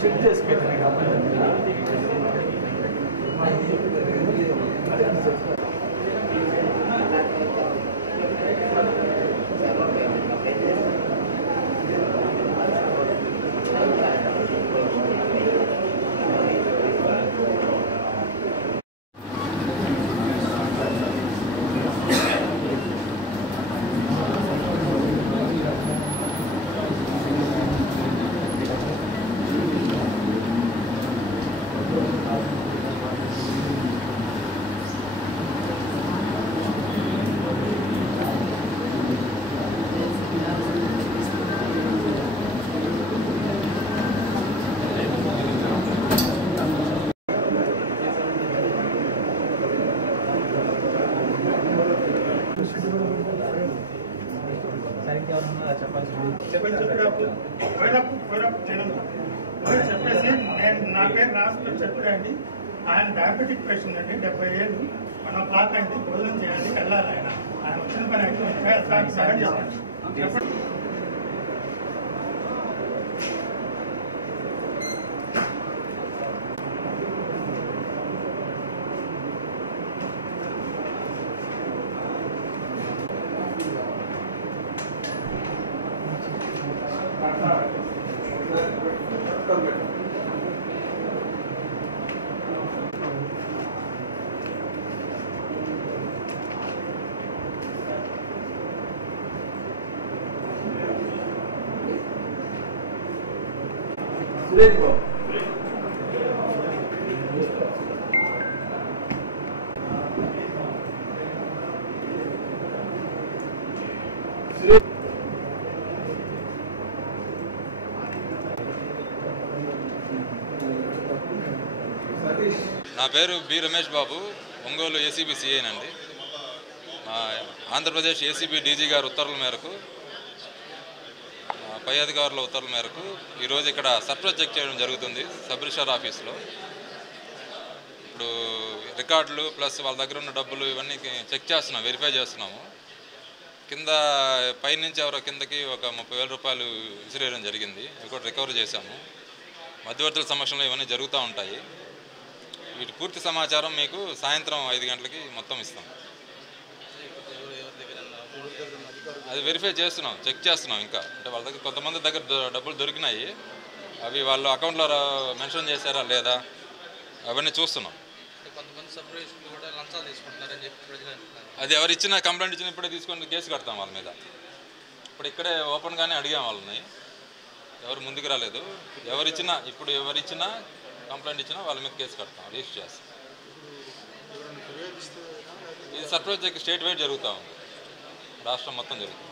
Check చేసుకోండి చెప్పేసి నేను నా పేరు రాసుకుని చెప్పండి. ఆయన డయాబెటిక్ పేషెంట్ అండి, 70 ఏళ్ళు. మనం క్లాక్ అయింది, భోజనం చేయాలి, వెళ్ళాలి. ఆయన వచ్చిన పని అయితే సహాయం చెప్పండి. నా పేరు బి రమేష్ బాబు, ఒంగోలు ఏసీబీ సిఐనండి. ఆంధ్రప్రదేశ్ ఏసీబీ డీజీ గారి ఉత్తర్వుల మేరకు, పై అధికారుల ఉత్తర్వుల మేరకు ఈరోజు ఇక్కడ సర్ప్రైజ్ చెక్ చేయడం జరుగుతుంది సబ్ రిజిస్టార్ ఆఫీస్లో. ఇప్పుడు రికార్డులు ప్లస్ వాళ్ళ దగ్గర ఉన్న డబ్బులు ఇవన్నీ చెక్ చేస్తున్నాం, వెరిఫై చేస్తున్నాము. కింద పైనుంచి ఎవరో కిందకి ఒక 30,000 రూపాయలు విసిరేయడం జరిగింది, అవి కూడా రికవరీ చేశాము. మధ్యవర్తుల సమక్షంలో ఇవన్నీ జరుగుతూ ఉంటాయి. వీటి పూర్తి సమాచారం మీకు సాయంత్రం 5 గంటలకి మొత్తం ఇస్తాం. అది వెరిఫై చేస్తున్నాం, చెక్ చేస్తున్నాం. ఇంకా అంటే వాళ్ళ దగ్గర కొంతమంది దగ్గర డబ్బులు దొరికినాయి, అవి వాళ్ళు అకౌంట్లో మెన్షన్ చేశారా లేదా అవన్నీ చూస్తున్నాం. అది ఎవరు ఇచ్చిన కంప్లైంట్ ఇచ్చిన ఇప్పుడే తీసుకొని కేసు కడతాం వాళ్ళ మీద. ఇప్పుడు ఇక్కడే ఓపెన్గానే అడిగాం వాళ్ళని, ఎవరు ముందుకు రాలేదు. ఎవరిచ్చినా కంప్లైంట్ ఇచ్చినా వాళ్ళ మీద కేసు కడతాం, రిజిస్టర్ చేస్తాం. ఇది సర్ప్రైజ్ చెక్ స్టేట్ వైడ్ జరుగుతూ ఉంది, రాష్ట్రం మొత్తం జరుగుతుంది.